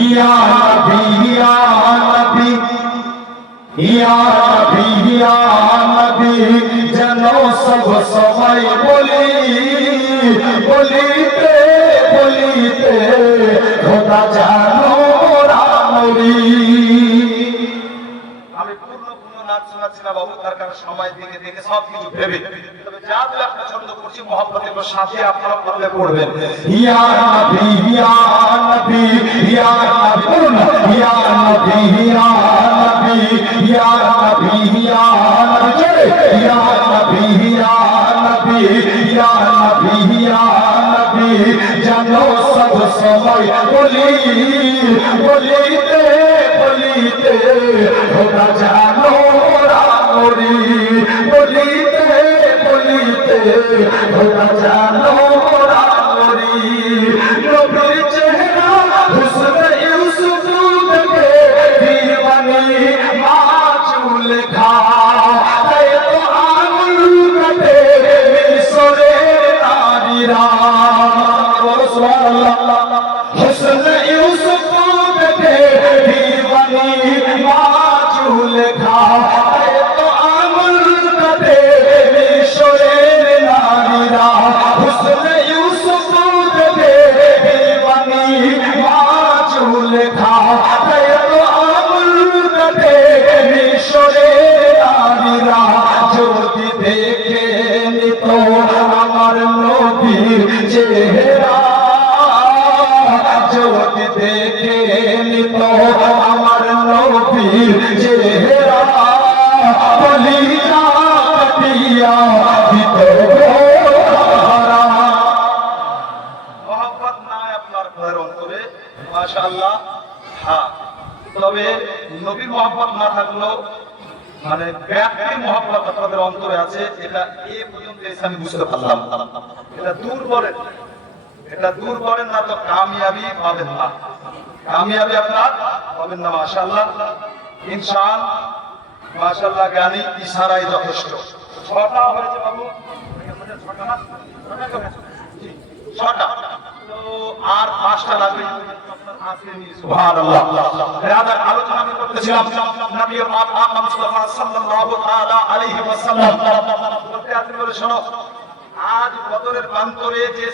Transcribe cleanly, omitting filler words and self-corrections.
ইয়া নবী ইয়া নবী ইয়া নবী ইয়া নবী যেন সব সময় বলি বলিতে বলিতে খোদা জানো রামরি। আমি পূর্ণ নাচ শোনাচ্ছি না বাবু, তার কারণে সময় দিকে দেখে সব কিছু ভেবে, তবে যা দুই একটা ছন্দ করছি মহব্বতের সাথে আপনারা পড়লে পড়বেন। ইয়া নবী ইয়া নবী ইয়া নবী বলুন ইয়া নবী ইয়া নবী ইয়া নবী ইয়া নবী চলে ইয়া নবী ইয়া নবী ইয়া নবী ইয়া নবী জানো সব সময় বলি বলিতে বলিতে খোদা জানো রামরি বলিতে বলিতে খোদা জানো রামরি। নবীর চেহারা হুসনে ইউসুফ দেখে দিওয়ানি মা চুল খা তো আঙুল কাটে মিশরের নারীরা। সুবহানাল্লাহ। হুসনে ইউসুফ দেখে দিওয়ানি মা চুল খা তো আঙুল কাটে মিশরের নারীরা। হুসনে ইউসুফ দেখে দিওয়ানি মা চুল খা তো আঙুল কাটে মিশরের নারীরা। যদি দেখে নিত আমার নবীর চেহারা, যদি দেখে নিত আমার নবীর চেহারা কলিজা কাটিয়া দিত হারা। মহব্বত নাই আপনার ঘরের অন্তরে মাশাআল্লাহ। হ্যাঁ, তবে নবী মহব্বত না থাকলেও মানে ব্যক্তির মহব্বত আপনাদের অন্তরে আছে, এটা এ পর্যন্ত এসে আমি বুঝতে পারলাম। এটা দূর করেন, এটা দূর করেন না তো কামিয়াবি পাবেন না, কামিয়াবি আপনার পাবেন না। মাশাআল্লাহ ইনসান মাশাআল্লাহ জ্ঞানী ইশারাই যথেষ্ট। ছটা হয়েছে বাবু, ছটা তো আর পাঁচটা লাগবে। সুবহানাল্লাহ। রাদার আলোচনা আমি করতেছিলাম নবী পাক মুস্তাফা সাল্লাল্লাহু তাআলা আলাইহি ওয়াসাল্লাম বলতে আছেন বলে শোনো, আজ বদরের প্রান্তরে যে